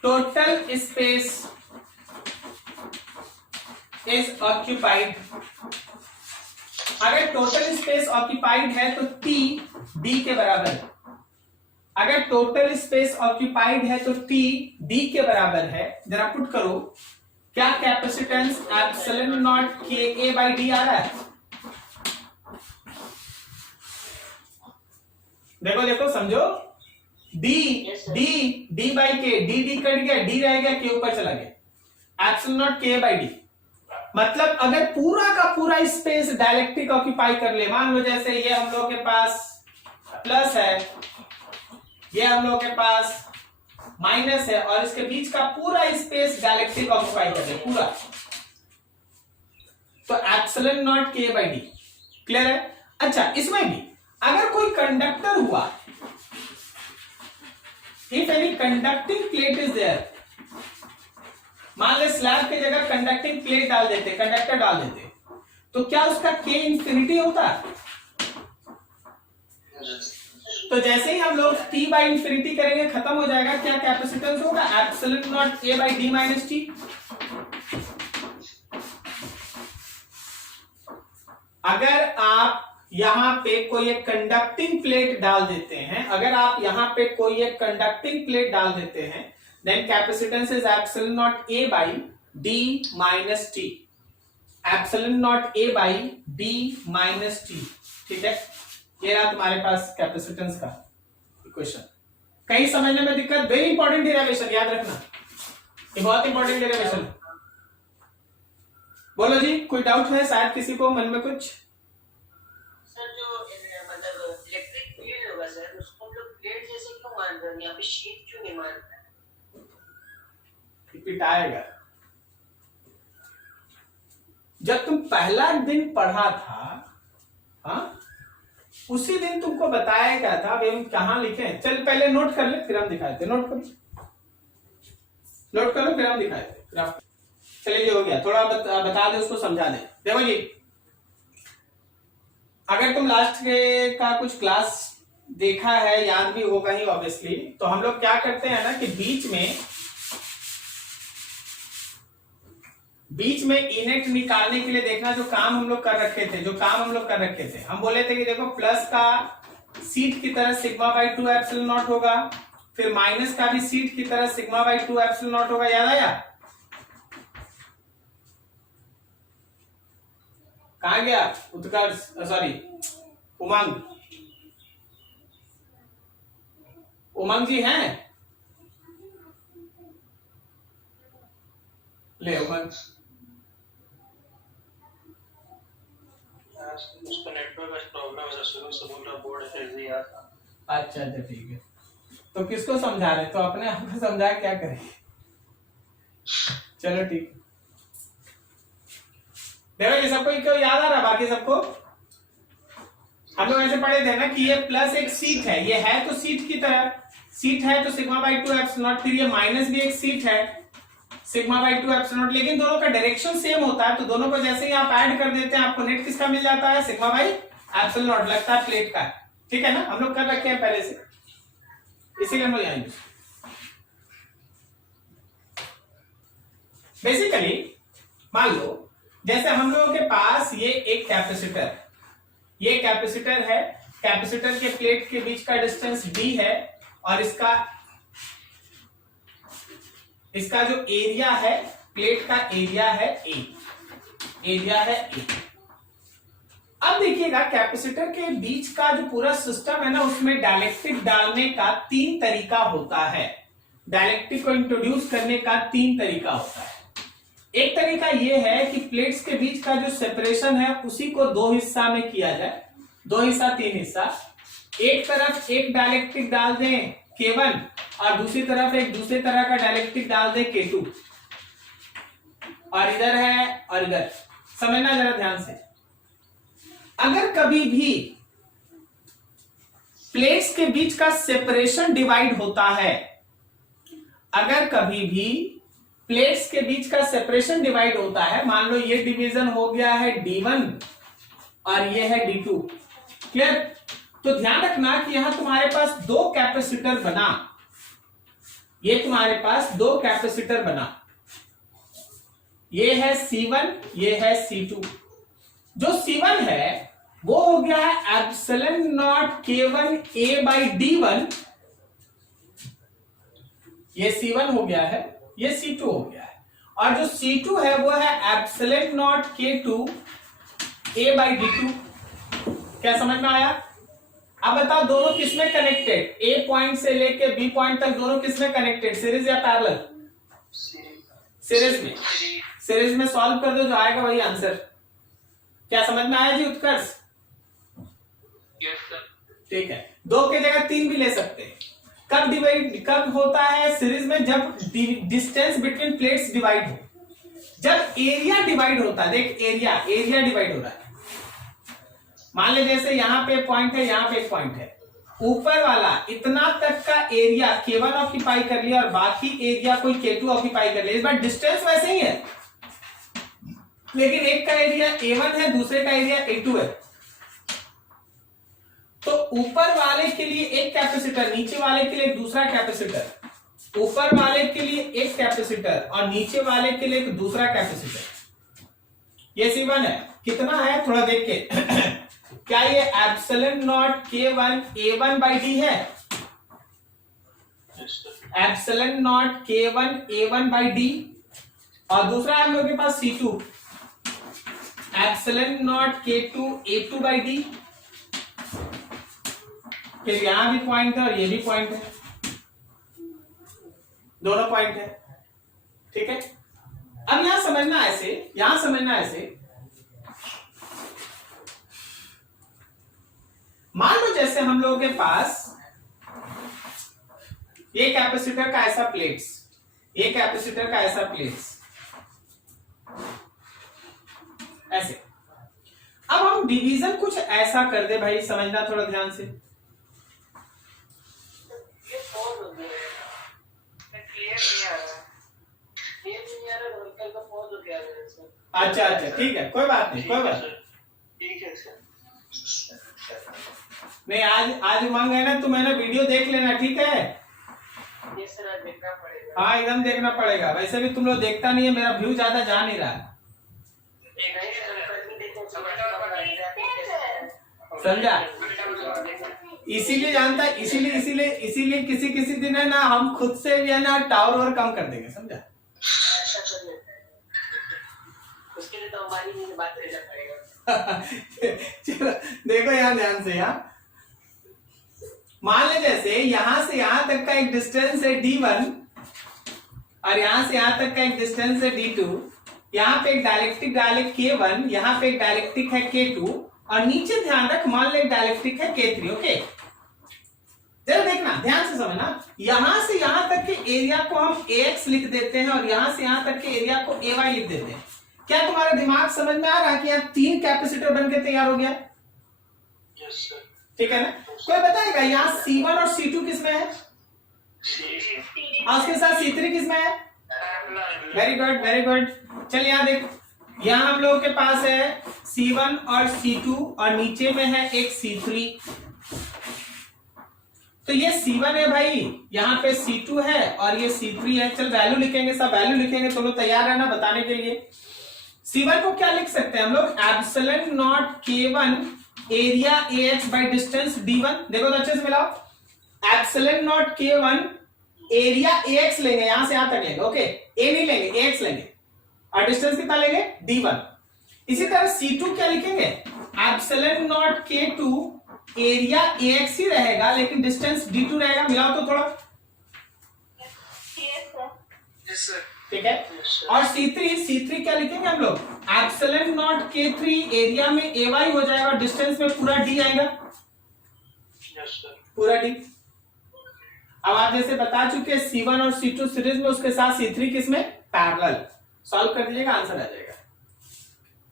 total space is occupied, अगर टोटल स्पेस ऑक्यूपाइड है तो टी डी के बराबर है। अगर टोटल स्पेस ऑक्यूपाइड है तो टी डी के बराबर है। जरा पुट करो, क्या कैपेसिटेंस एप्सिलॉन नॉट के ए बाई डी आ रहा है? देखो देखो समझो, डी डी डी बाई के, डी डी कट गया, डी रह गया, के ऊपर चला गया, एप्सिलॉन नॉट के बाई डी। मतलब अगर पूरा का पूरा स्पेस डायलेक्ट्रिक ऑक्यूपाई कर ले, मान लो जैसे ये हम लोग के पास प्लस है, ये हम लोग के पास माइनस है, और इसके बीच का पूरा स्पेस डायलेक्ट्रिक ऑक्यूपाई कर ले पूरा, तो एप्सिलॉन नॉट के बाई डी। क्लियर है? अच्छा, इसमें भी अगर कोई कंडक्टर हुआ, if any conducting plate is there, मान ले स्लैब की जगह कंडक्टिंग प्लेट डाल देते, कंडक्टर डाल देते, तो क्या उसका के इंफिनिटी होता? तो जैसे ही हम लोग टी बाई इंफिनिटी करेंगे खत्म हो जाएगा, क्या कैपेसिटेंस होगा? Epsilon naught A by D minus T. अगर आप यहां पे कोई एक कंडक्टिंग प्लेट डाल देते हैं, अगर आप यहां पे कोई एक कंडक्टिंग प्लेट डाल देते हैं, then capacitance is epsilon naught A by D minus T, epsilon naught A by D minus T. ठीक है, ये रहा तुम्हारे पास कैपेसिटेंस का इक्वेशन। कहीं समझने में दिक्कत? वेरी इंपॉर्टेंट डेरिवेशन, याद रखना, ये बहुत इंपॉर्टेंट डेरिवेशन है। बोलो जी, कोई डाउट है शायद किसी को मन में कुछ? सर जो मतलब इलेक्ट्रिक फील्ड होगा सर, उसको हम लोग प्लेट जैसे क्यों मान रहे हैं, यहाँ पे शीट क्यों नहीं मान रहे? रिपीट आएगा। जब तुम पहला दिन पढ़ा था, हाँ, उसी दिन तुमको बताया गया था। अभी हम कहां लिखे? चल पहले नोट कर ले, फिर हम दिखाते। नोट करो, नोट करो, फिर हम दिखाते। चलिए, ये हो गया, थोड़ा बता दे, उसको समझा दे। देखो जी, अगर तुम लास्ट के का कुछ क्लास देखा है, याद भी होगा ही ऑब्वियसली, तो हम लोग क्या करते हैं ना कि बीच में इनेट निकालने के लिए देखना, जो काम हम लोग कर रखे थे, हम बोले थे कि देखो प्लस का सीट की तरह सिग्मा बाई 2 एप्सिलॉन नॉट होगा, फिर माइनस का भी सीट की तरह सिग्मा बाई 2 एप्सिलॉन नॉट होगा। याद आया? कहां गया उत्कर्ष? सॉरी, उमंग जी हैं? ले उमंग, उसका नेटवर्क प्रॉब्लम है, शुरू से बोल रहा बोर्ड ऐसे ही आता। अच्छा अच्छा ठीक है। तो किसको समझा रहे? तो अपने आप को समझा, क्या करें। चलो ठीक। देखो ये सबको क्यों याद आ रहा? बाकी सबको हम लोग ऐसे पढ़े थे ना कि ये प्लस एक सीट है, ये है तो सीट की तरह, सीट है तो सिग्मा बाई 2 एप्सिलॉन नॉट, फिर ये माइनस भी एक सीट है सिग्मा बाई 2 एप्सिलॉन नॉट, लेकिन दोनों का डायरेक्शन सेम होता है, तो दोनों को जैसे ही आप ऐड कर देते हैं आपको नेट किसका मिल जाता है? सिग्मा बाई एप्सिलॉन नॉट, लगता है प्लेट का। ठीक है ना, हम लोग कर रखे हैं पहले से, इसीलिए हम लोग आएंगे। बेसिकली मान लो जैसे हम लोगों के पास ये एक कैपेसिटर, ये कैपेसिटर है, कैपेसिटर के प्लेट के बीच का डिस्टेंस d है और इसका जो एरिया है, प्लेट का एरिया है a, एरिया है a। अब देखिएगा कैपेसिटर के बीच का जो पूरा सिस्टम है ना, उसमें डाइलेक्ट्रिक डालने का 3 तरीका होता है। डाइलेक्ट्रिक को इंट्रोड्यूस करने का 3 तरीका होता है। एक तरीका यह है कि प्लेट्स के बीच का जो सेपरेशन है उसी को 2 हिस्सा में किया जाए, 2 हिस्सा 3 हिस्सा। एक तरफ एक डाइलेक्ट्रिक डाल दें K1 और दूसरी तरफ एक दूसरे तरह का डाइलेक्ट्रिक डाल दें K2, और इधर है और इधर। समझना जरा ध्यान से, अगर कभी भी प्लेट्स के बीच का सेपरेशन डिवाइड होता है, अगर कभी भी प्लेट्स के बीच का सेपरेशन डिवाइड होता है, मान लो ये डिवीजन हो गया है D1 और ये है D2, क्लियर? तो ध्यान रखना कि यहां तुम्हारे पास 2 कैपेसिटर बना, ये तुम्हारे पास 2 कैपेसिटर बना, ये है C1, ये है C2। जो C1 है वो हो गया है epsilon not K1 A by D1, ये C1 हो गया है, ये C2 हो गया है, और जो C2 है वो है epsilon not K2 A by D2। क्या समझ में आया? अब बताओ दोनों किसमें कनेक्टेड, A पॉइंट से लेके B पॉइंट तक दोनों किसमें कनेक्टेड, सीरीज या पैरेलल? सीरीज में। सीरीज में सॉल्व कर दो, जो आएगा वही आंसर। क्या समझ में आया जी उत्कर्ष? ठीक है, 2 की जगह 3 भी ले सकते हैं। कब डिवाइड कब होता है सीरीज में? जब डिस्टेंस बिटवीन प्लेट्स डिवाइड हो, जब एरिया डिवाइड होता है। देख एरिया डिवाइड हो रहा है। मान ले जैसे यहां पे पॉइंट है, यहां पे एक पॉइंट है, ऊपर वाला इतना तक का एरिया K1 ऑक्यूपाई कर लिया और बाकी एरिया कोई K2 ऑक्यूपाई कर लिया। इस बार डिस्टेंस वैसे ही है, लेकिन एक का एरिया A1 है, दूसरे का एरिया A2 है। तो ऊपर वाले के लिए एक कैपेसिटर, नीचे वाले के लिए दूसरा कैपेसिटर, ऊपर वाले के लिए एक कैपेसिटर और नीचे वाले के लिए एक दूसरा कैपेसिटर। ये C1 है, कितना है थोड़ा देख के क्या ये epsilon not K1 A1 by D है? Epsilon not K1 A1 by D, और दूसरा हम लोग के पास C2 epsilon not K2 A2 by D। फिर यहां भी पॉइंट है और ये भी पॉइंट है, दोनों पॉइंट है, ठीक है। अब यहां समझना ऐसे, मान लो जैसे हम लोगों के पास ये कैपेसिटर का ऐसा प्लेट्स, ये कैपेसिटर का ऐसा प्लेट्स ऐसे। अब हम डिवीजन कुछ ऐसा कर दे भाई, समझना थोड़ा ध्यान से। अच्छा ठीक है, कोई बात नहीं। ठीक है सर। नहीं, आज उमंग है ना, तुम है ना वीडियो देख लेना, ठीक है? ये सर देखना पड़ेगा। हाँ एकदम देखना पड़ेगा, वैसे भी तुम लोग देखता नहीं है, मेरा व्यू ज्यादा जा नहीं रहा। समझा? इसीलिए जानता है, इसीलिए किसी दिन है ना, हम खुद से भी है ना टावर और कम कर देंगे, समझा? उसके लिए तो हमारी बात करना पड़ेगा। चलो देखो यहाँ ध्यान से, यहाँ मान ले जैसे यहां से यहां तक का एक डिस्टेंस है D1 और यहां से यहां तक का एक डिस्टेंस है D2। यहां पे एक डाइलेक्ट्रिक डाले K1, यहां पे एक डाइलेक्ट्रिक है K2 और नीचे ध्यान रख, मान ले एक डाइलेक्ट्रिक है K3। ओके, जरा देखना ध्यान से समझना, यहां से यहां तक के एरिया को हम AX लिख देते हैं और यहां से यहां तक के एरिया को AY लिख देते हैं। क्या तुम्हारा दिमाग समझ में आ रहा है कि यहाँ 3 कैपेसिटर बन के तैयार हो गया? Yes sir. ठीक है ना? कोई बताएगा यहाँ C1 और C2 किसमें है और उसके साथ C3 किसमें है? Very good. चल यहाँ देख, यहाँ हम लोगों के पास है C1 और C2 और नीचे में है एक C3। तो ये C1 है भाई, यहाँ पे C2 है और ये C3 है। चल वैल्यू लिखेंगे, सब वैल्यू लिखेंगे, तो लोग तैयार रहना बताने के लिए। C1 को क्या लिख सकते हैं हम लोग, epsilon not K1 area AX by distance D1। देखो तो अच्छे से मिलाओ, epsilon not K1 area AX लेंगे, यहां से यहां तक लेंगे, ओके, A नहीं लेंगे, AX लेंगे, और डिस्टेंस कितना लेंगे, D1। इसी तरह C2 क्या लिखेंगे, epsilon not K2 area AX ही रहेगा लेकिन डिस्टेंस D2 रहेगा। मिलाओ तो थोड़ा, यस सर। ठीक है। और C3 क्या लिखेंगे हम लोग, एप्सिलॉन नॉट K3 एरिया में AY हो जाएगा, डिस्टेंस में पूरा D आएगा, यस सर। पूरा D। अब आप जैसे बता चुके C1 और C2 सीरीज में, उसके साथ C3 किसमें, पैरेलल। सॉल्व कर दीजिएगा, आंसर आ जाएगा।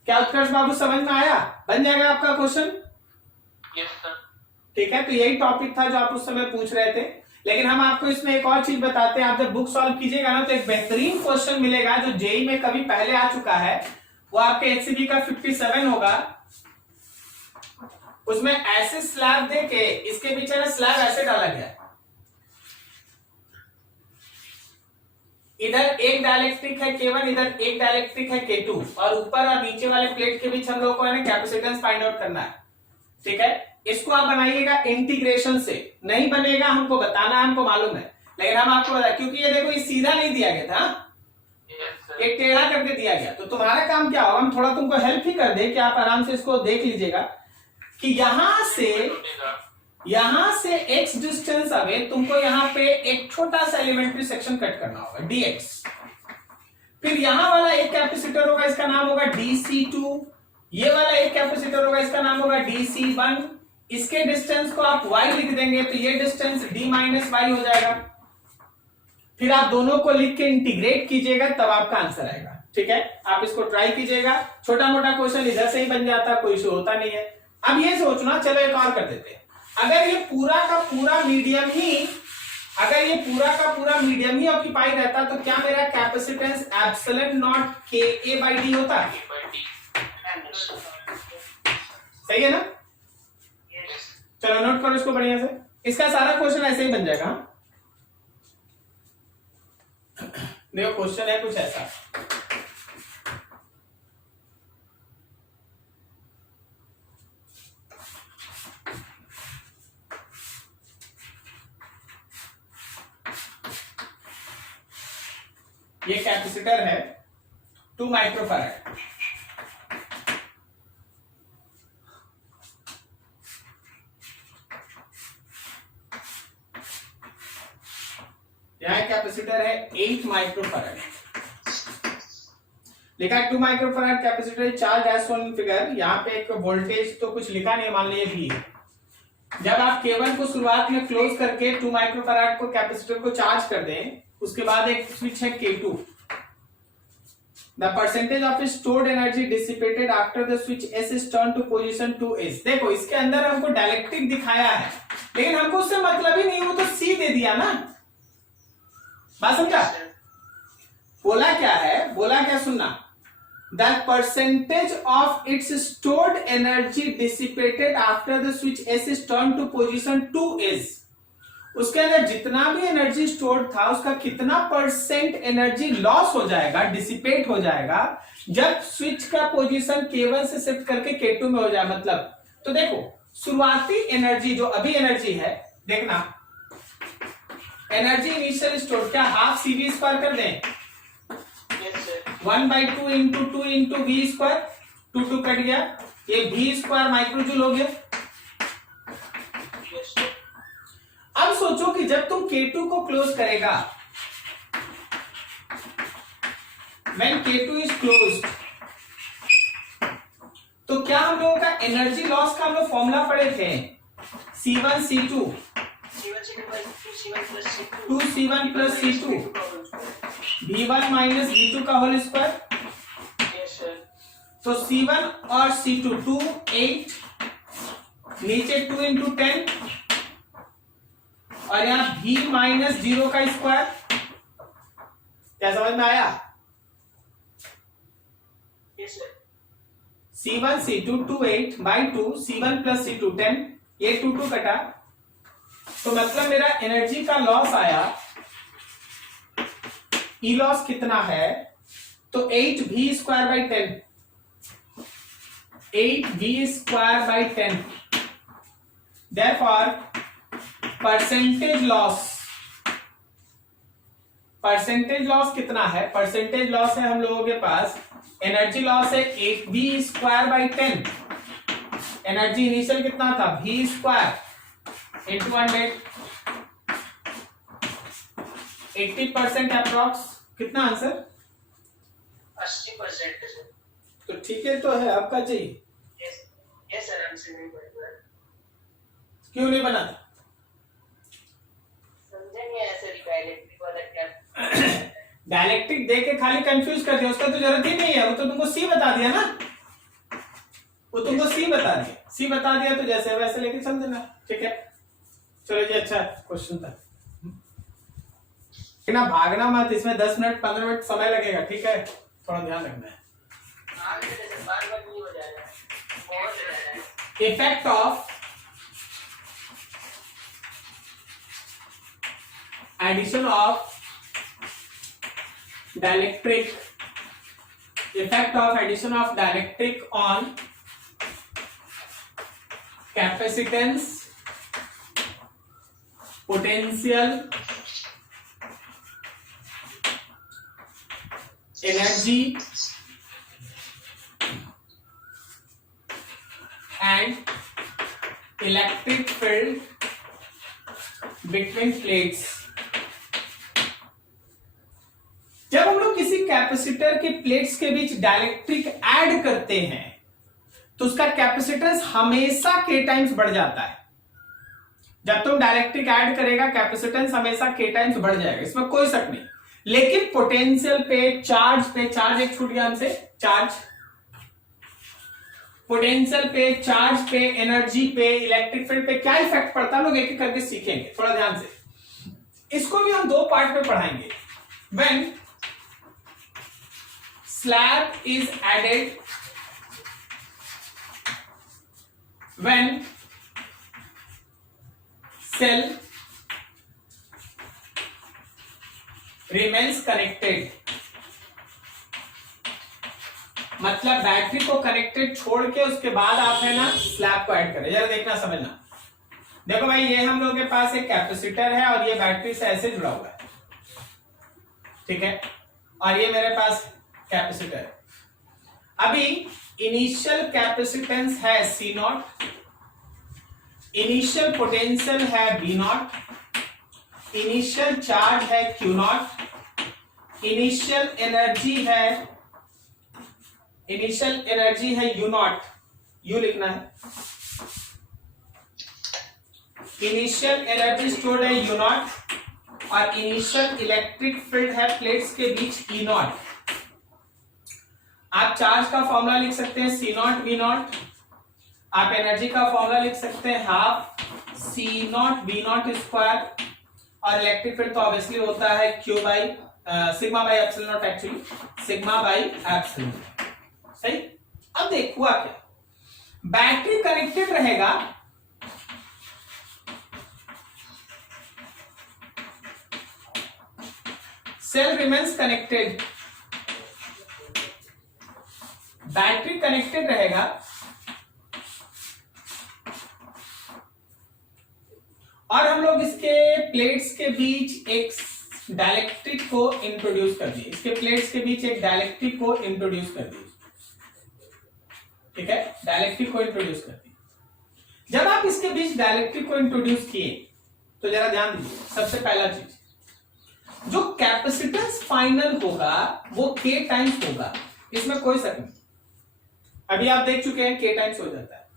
क्या उत्कर्ष बाबू समझ में आया, बन जाएगा आपका क्वेश्चन? Yes sir. ठीक है, तो यही टॉपिक था जो आप उस समय पूछ रहे थे। लेकिन हम आपको इसमें एक और चीज बताते हैं, आप जब बुक सॉल्व कीजिएगा ना तो एक बेहतरीन क्वेश्चन मिलेगा जो जेई में कभी पहले आ चुका है, वो आपके एचसीबी का 57 होगा। उसमें ऐसे स्लैब देके इसके पीछे ना स्लैब ऐसे डाला गया, इधर एक डायलेक्ट्रिक है K1, इधर एक डायलेक्ट्रिक है K2, और ऊपर और नीचे वाले प्लेट के बीच हम लोग को है ना कैपेसिटेंस फाइंड आउट करना है। ठीक है, इसको आप बनाइएगा इंटीग्रेशन से, नहीं बनेगा हमको बताना, हमको मालूम है, लेकिन हम आपको बता, क्योंकि ये देखो ये सीधा नहीं दिया गया था, एक टेढ़ा करके दिया गया। तो तुम्हारा काम क्या होगा, हम थोड़ा तुमको हेल्प ही कर दे कि आप आराम से इसको देख लीजिएगा कि यहां से x डिस्टेंस अवे तुमको यहां पे एक छोटा सा एलिमेंट्री सेक्शन कट करना होगा dx। फिर यहां वाला एक कैपेसिटर होगा, इसका नाम होगा dc2, ये वाला एक कैपेसिटर होगा, इसका नाम होगा dc1। इसके डिस्टेंस को आप y लिख देंगे तो ये डिस्टेंस d माइनस y हो जाएगा। फिर आप दोनों को लिख के इंटीग्रेट कीजिएगा, तब आपका आंसर आएगा। ठीक है, आप इसको ट्राई कीजिएगा, छोटा मोटा क्वेश्चन इधर से ही बन जाता, कोई इशू होता नहीं है। अब ये सोचना, चलो एक और कर देते हैं, अगर ये पूरा का पूरा मीडियम ही ऑक्यूपाई रहता तो क्या मेरा capacitance epsilon not KA by D होता? सही है ना? चलो नोट करो इसको बढ़िया से, इसका सारा क्वेश्चन ऐसे ही बन जाएगा। देखो क्वेश्चन है कुछ ऐसा, ये कैपेसिटर है 2 माइक्रोफैराड, यहां कैपेसिटर है 8 माइक्रोफैराड, लिखा है 2 microfarad capacitor charge as shown in figure. यहाँ पे एक वोल्टेज तो कुछ लिखा नहीं, मान लीजिए V है। जब आप केबल को शुरुआत में क्लोज करके 2 माइक्रोफैराड को कैपेसिटर को चार्ज कर दें, उसके बाद एक स्विच है K2, the percentage of stored energy dissipated after the switch S is turn to position 2S। देखो इसके अंदर हमको डायलेक्ट्रिक दिखाया है, लेकिन हमको उससे मतलब ही नहीं, वो तो C दे दिया ना। बात समझा? बोला क्या है, बोला क्या सुनना, the percentage of its stored energy dissipated after the switch S is turn to position 2S। उसके अंदर जितना भी एनर्जी स्टोर्ड था उसका कितना परसेंट एनर्जी लॉस हो जाएगा, डिसिपेट हो जाएगा जब स्विच का पोजीशन K1 से शिफ्ट करके K2 में हो जाए। मतलब तो देखो शुरुआती एनर्जी जो अभी एनर्जी है, देखना एनर्जी इनिशियल स्टोर क्या हाफ CV स्क्वायर कर दें, 1/2 into 2 into V square, 2 cut गया, ये V स्क्वायर माइक्रो जूल हो गया। अब सोचो कि जब तुम K2 को क्लोज करेगा, when K2 is closed, तो क्या हम लोगों का एनर्जी लॉस का हम लोग फॉर्मूला पढ़े थे, C1 C2 2C1 plus C2 V1 minus V2 का होल स्क्वायर। तो C1 और C2 2 8, नीचे 2 इंटू 10, और यहां V माइनस 0 का स्क्वायर। क्या समझ में आया? C1 C2 2 8 by 2, C1 plus C2 10, ये 2 कटा, तो मतलब मेरा एनर्जी का लॉस आया, ई लॉस कितना है, तो 8 V square by 10, 8v²/10. Therefore percentage loss कितना है? परसेंटेज लॉस है हम लोगों के पास, एनर्जी लॉस है 8v²/10. एनर्जी इनिशियल कितना था? v² into 100, 80% approx. कितना आंसर? 80%. तो ठीक है, तो है आपका जी. यस सर, आंसर नहीं बनेगा. क्यों नहीं बना? समझा नहीं आया सर, डायलेक्ट्रिक वाला क्या? डायलेक्ट्रिक दे के खाली कंफ्यूज कर दिया, उसका तो जरूरत ही नहीं है. वो तो तुमको सी बता दिया ना, वो तुमको सी बता दिया. सी बता दिया तो जैसे वैसे लेके चल देना. ठीक है, चलो जी. अच्छा क्वेश्चन था ना, भागना मत इसमें. 10 मिनट 15 मिनट समय लगेगा. ठीक है, थोड़ा ध्यान रखना है. आगे जैसे बार-बार नहीं हो जाएगा, बहुत हो जाएगा. Effect of addition of dielectric, effect of addition of dielectric on capacitance, potential, energy and electric field between plates. जब हम लोग किसी कैपेसिटर के प्लेट्स के बीच डाइलेक्ट्रिक ऐड करते हैं तो उसका कैपेसिटेंस हमेशा k टाइम्स बढ़ जाता है. जब तुम डाइलेक्ट्रिक ऐड करेगा कैपेसिटेंस हमेशा k टाइम्स बढ़ जाएगा, इसमें कोई शक नहीं. लेकिन पोटेंशियल पे, चार्ज एक छूट गया हमसे, चार्ज, पोटेंशियल पे, चार्ज पे, एनर्जी पे, इलेक्ट्रिक फील्ड पे क्या इफेक्ट पड़ता है, लोग एक एक करके सीखेंगे. थोड़ा ध्यान से, इसको भी हम 2 पार्ट में पढ़ाएंगे. When slab is added, when cell remains connected, मतलब बैटरी को कनेक्टेड छोड़ के उसके बाद आप है ना स्लैब को ऐड करें. जरा देखना समझना. देखो भाई, ये हम लोग के पास एक कैपेसिटर है और ये बैटरी से ऐसे जुड़ा हुआ है. ठीक है, और ये मेरे पास कैपेसिटर. अभी इनिशियल कैपेसिटेंस है C0, इनिशियल पोटेंशियल है V0, इनिशियल चार्ज है Q0, इनिशियल एनर्जी है U0, U लिखना है. इनिशियल एनर्जी स्टोर्ड है U0 और इनिशियल इलेक्ट्रिक फील्ड है प्लेट्स के बीच E0. आप चार्ज का फॉर्मूला लिख सकते हैं C0 V0, आप एनर्जी का फॉर्मूला लिख सकते हैं हाफ C0 V0 स्क्वायर, और इलेक्ट्रिक फील्ड तो ऑब्वियसली होता है Q by sigma by epsilon naught, actually sigma by epsilon. सही. अब देख हुआ क्या, बैटरी कनेक्टेड रहेगा, cell remains connected, battery connected रहेगा और हम लोग इसके प्लेट्स के बीच एक डाइलेक्ट्रिक को इंट्रोड्यूस कर दिए. इसके प्लेट्स के बीच एक डाइलेक्ट्रिक को इंट्रोड्यूस कर दिए. ठीक है, डाइलेक्ट्रिक को इंट्रोड्यूस कर दिए. जब आप इसके बीच डाइलेक्ट्रिक को इंट्रोड्यूस किए तो जरा ध्यान दीजिए. सबसे पहला चीज, जो कैपेसिटेंस फाइनल होगा वो k टाइम्स होगा, इसमें कोई शक नहीं. अभी आप देख चुके हैं k टाइम्स हो जाता है.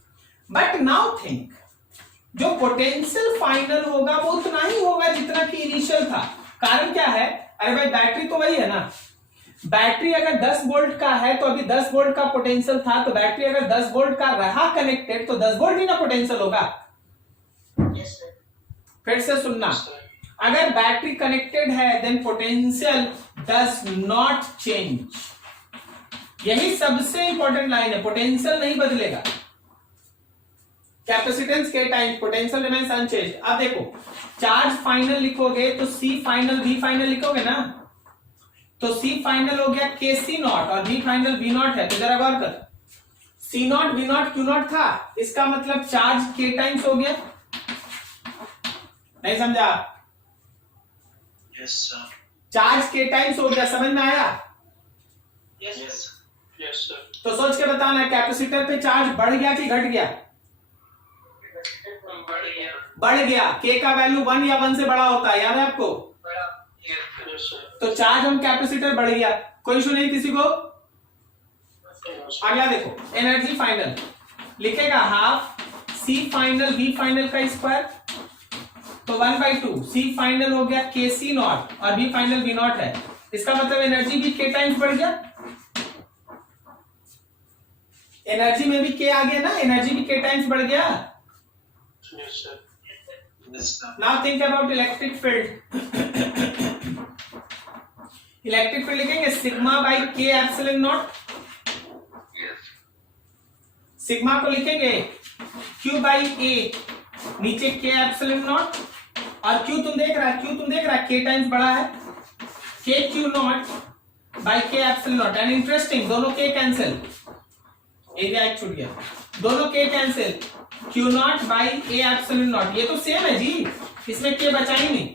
बट नाउ थिंक, जो पोटेंशियल फाइनल होगा वो उतना ही होगा जितना कि इनिशियल था. कारण क्या है? अरे भाई, बैटरी तो वही है ना. बैटरी अगर 10 वोल्ट का है तो अभी 10 वोल्ट का पोटेंशियल था, तो बैटरी अगर 10 वोल्ट का रहा कनेक्टेड तो 10 वोल्ट ही ना पोटेंशियल होगा. Yes sir. फिर से सुनना, अगर बैटरी कनेक्टेड है then potential does not change. यही सबसे इंपॉर्टेंट लाइन है, पोटेंशियल नहीं बदलेगा. कैपेसिटेंस के टाइम पोटेंशियल रिमेन्स अनचेंज्ड. अब देखो, चार्ज फाइनल लिखोगे तो C फाइनल V फाइनल लिखोगे ना, तो C फाइनल हो गया KC नॉट और V फाइनल V नॉट है. तो जरा गौर कर, C naught V naught Q naught था, इसका मतलब चार्ज के टाइम्स हो गया। नहीं समझा? Yes sir. चार्ज के टाइम्स हो गया, समझ में आया? Yes yes sir. तो सोच के बताना कैपेसिटर पे चार्ज बढ़ गया कि घट गया? बढ़ गया। बढ़ गया। के का वैल्यू 1 या 1 से बड़ा होता है, याद है आपको? बड़ा। Yes sir. तो चार्ज ऑन कैपेसिटर बढ़ गया। कोई इशू नहीं किसी को? अगला देखो, एनर्जी फाइनल लिखेगा half C final V final का स्क्वायर, तो 1/2 सी फाइनल हो गया के सी नॉट और वी फाइनल वी नॉट है, इसका मतलब एनर्जी भी के टाइम्स बढ़ गया। एनर्जी में भी के आ गया ना, एनर्जी भी के टाइम्स बढ़ गया। Yes sir. Now think about electric field. Electric field लिखेंगे सिग्मा बाई के एप्सिलॉन नॉट। सिग्मा को लिखेंगे Q बाई ए, नीचे के एप्सिलॉन नॉट, और Q तुम देख रहा है के टाइम्स बड़ा है, के क्यू नॉट बाई के एप्सिलॉन नॉट। एंड इंटरेस्टिंग, दोनों के कैंसिल, एरिया एक छूट गया, दोनों के cancel, Q not by A epsilon not, ये तो सेम है जी, इसमें के बचा ही नहीं।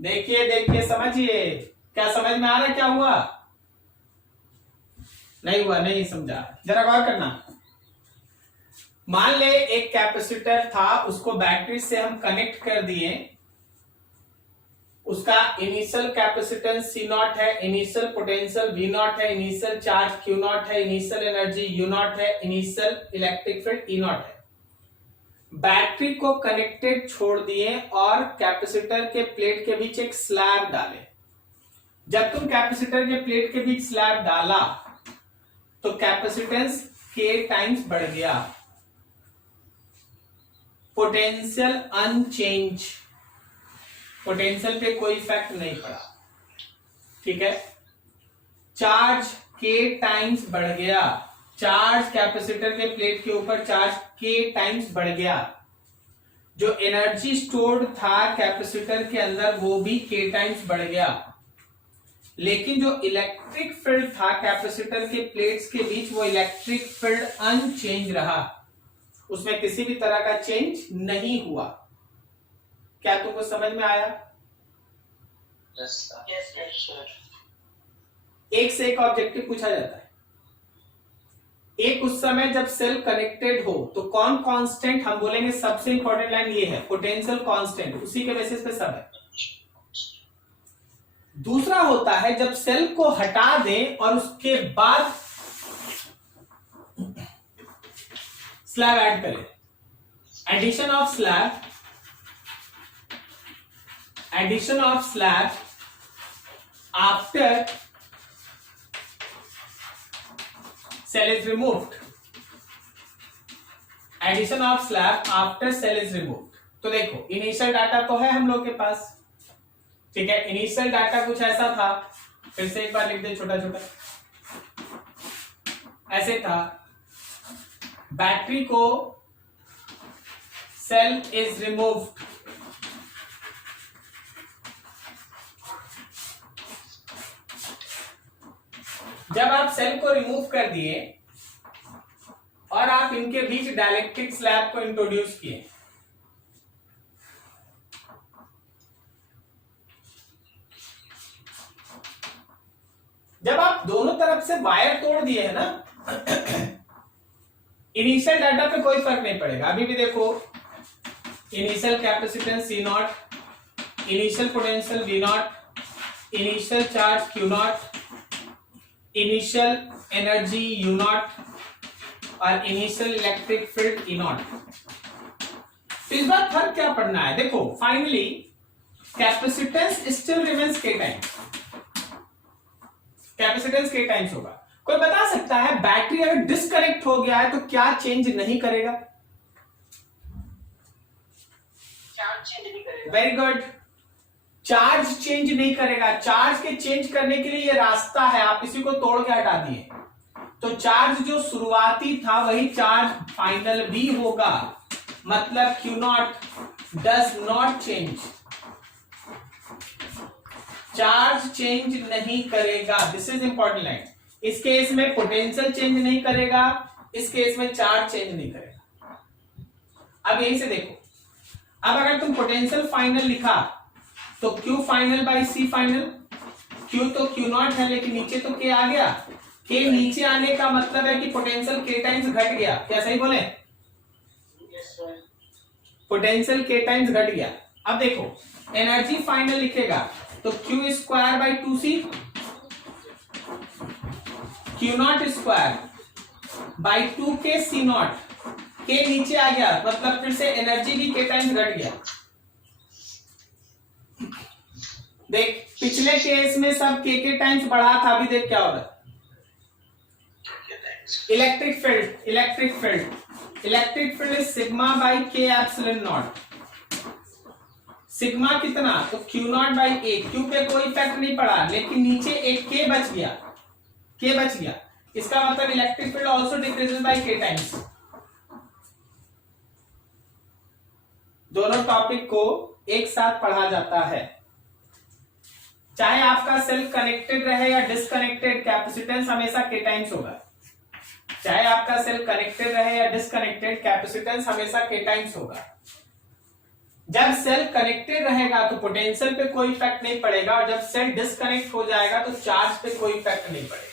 देखिए समझिए, क्या समझ में आ रहा है क्या हुआ? नहीं हुआ, नहीं समझा, जरा गौर करना। मान ले एक कैपेसिटर था, उसको बैटरी से हम कनेक्ट कर दिए, उसका इनिशियल कैपेसिटेंस सी नॉट है, इनिशियल पोटेंशियल वी नॉट है, इनिशियल चार्ज क्यू नॉट है, इनिशियल एनर्जी यू नॉट है, initial electric field E not है। बैटरी को कनेक्टेड छोड़ दिए और कैपेसिटर के प्लेट के बीच एक स्लैब डाले। जब तुम कैपेसिटर के प्लेट के बीच स्लैब डाला तो कैपेसिटेंस के टाइम्स बढ़ गया, पोटेंशियल अनचेंज, पोटेंशियल पे कोई इफेक्ट नहीं पड़ा, ठीक है। चार्ज के टाइम्स बढ़ गया, चार्ज कैपेसिटर के प्लेट के ऊपर चार्ज के टाइम्स बढ़ गया। जो एनर्जी स्टोर्ड था कैपेसिटर के अंदर वो भी के टाइम्स बढ़ गया, लेकिन जो इलेक्ट्रिक फील्ड था कैपेसिटर के प्लेट्स के बीच वो इलेक्ट्रिक फील्ड अनचेंज रहा, उसमें किसी भी तरह का चेंज नहीं हुआ। क्या तुमको समझ में आया? Yes sir. एक से एक ऑब्जेक्टिव पूछा जाता है। एक उस समय जब सेल कनेक्टेड हो तो कौन कांस्टेंट, हम बोलेंगे सबसे इंपॉर्टेंट लाइन ये है पोटेंशियल कांस्टेंट, उसी के बेसिस पे सब है। दूसरा होता है जब सेल को हटा दें और उसके बाद स्लैब ऐड करें, addition of slab after cell is removed, addition of slab after cell is removed. तो देखो इनिशियल डाटा तो है हम लोग के पास, ठीक है। इनिशियल डाटा कुछ ऐसा था, फिर से एक बार लिख दे छोटा छोटा, ऐसे था, बैटरी को सेल इज रिमूव्ड, जब आप सेल को रिमूव कर दिए और आप इनके बीच डाइलेक्ट्रिक स्लैब को इंट्रोड्यूस किए, जब आप दोनों तरफ से वायर तोड़ दिए है ना, इनिशियल डाटा पे कोई फर्क नहीं पड़ेगा। अभी भी देखो initial capacitance C naught, initial potential V naught, initial charge Q naught, initial energy U naught और initial electric field E naught. तो इस बार फर्क क्या पड़ना है? देखो finally capacitance still remains K times, capacitance K times होगा। कोई बता सकता है बैटरी अगर डिस्कनेक्ट हो गया है तो क्या चेंज नहीं करेगा? चार्ज चेंज नहीं करेगा। वेरी गुड, चार्ज चेंज नहीं करेगा। चार्ज के चेंज करने के लिए ये रास्ता है, आप इसी को तोड़ के हटा दिए तो चार्ज जो शुरुआती था वही चार्ज फाइनल भी होगा, मतलब Q not does not change, charge change नहीं करेगा। This is important line. इस केस में पोटेंशियल चेंज नहीं करेगा, इस केस में चार्ज चेंज नहीं करेगा। अब यहीं से देखो, अब अगर तुम पोटेंशियल फाइनल लिखा तो Q final by C final, Q तो Q नॉट है लेकिन नीचे तो K आ गया, K नीचे आने का मतलब है कि पोटेंशियल K टाइम्स घट गया। क्या सही बोले? Yes sir. Potential K times घट गया। अब देखो एनर्जी फाइनल लिखेगा तो Q square by 2C, Q not square by 2K C not, K नीचे आ गया मतलब फिर से एनर्जी भी K टाइम्स घट गया। देख पिछले केस में सब K टाइम्स बढ़ा था, अभी देख क्या हो रहा है। Electric field is sigma by K epsilon not. Sigma कितना? तो Q not by A, Q पे कोई इफेक्ट नहीं पड़ा लेकिन नीचे एक K बच गया। इसका मतलब electric field also decreases by K times. दोनों टॉपिक को एक साथ पढ़ा जाता है, चाहे आपका सेल्फ कनेक्टेड रहे या डिसकनेक्टेड, कैपेसिटेंस हमेशा K टाइम्स होगा। चाहे आपका सेल्फ कनेक्टेड रहे या डिसकनेक्टेड, कैपेसिटेंस हमेशा K टाइम्स होगा। जब सेल कनेक्टेड रहेगा तो पोटेंशियल पे कोई इफेक्ट नहीं पड़ेगा, और जब सेल डिस्कनेक्ट हो जाएगा तो चार्ज पे कोई इफेक्ट नहीं पड़ेगा।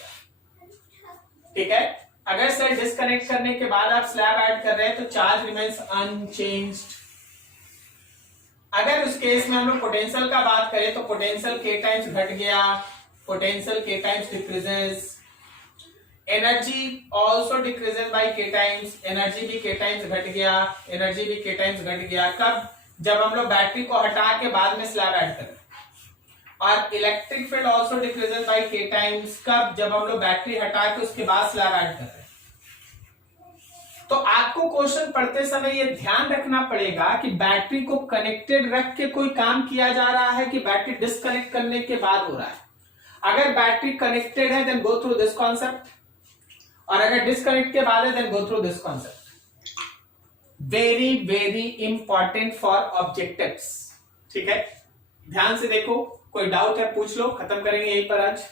ठीक है, अगर सेल डिस्कनेक्ट करने के बाद आप स्लैब ऐड कर रहे हैं तो चार्ज रिमेन्स अनचेंज्ड। अगर उस केस में हम लोग पोटेंशियल का बात करें तो पोटेंशियल K टाइम्स घट गया, potential K times decreases, energy also decreases by K times, energy भी K टाइम्स घट गया, एनर्जी भी K टाइम्स घट गया। कब? जब हम लोग बैटरी को हटा के बाद में स्लैब ऐड करें। और electric field also decreases by K times, कब? जब हम लोग बैटरी हटा के उसके बाद स्लैब ऐड कर रहे हैं। तो आपको क्वेश्चन पढ़ते समय ये ध्यान रखना पड़ेगा कि बैटरी को कनेक्टेड रख के कोई काम किया जा रहा है कि बैटरी डिस्कनेक्ट करने के बाद हो रहा है। अगर बैटरी कनेक्टेड है then go through this concept, और अगर डिस्कनेक्ट के बाद है then go through this concept. Very very important for objectives. ठीक है, ध्यान से देखो, कोई डाउट है पूछ लो, खत्म करेंगे यहीं पर आज।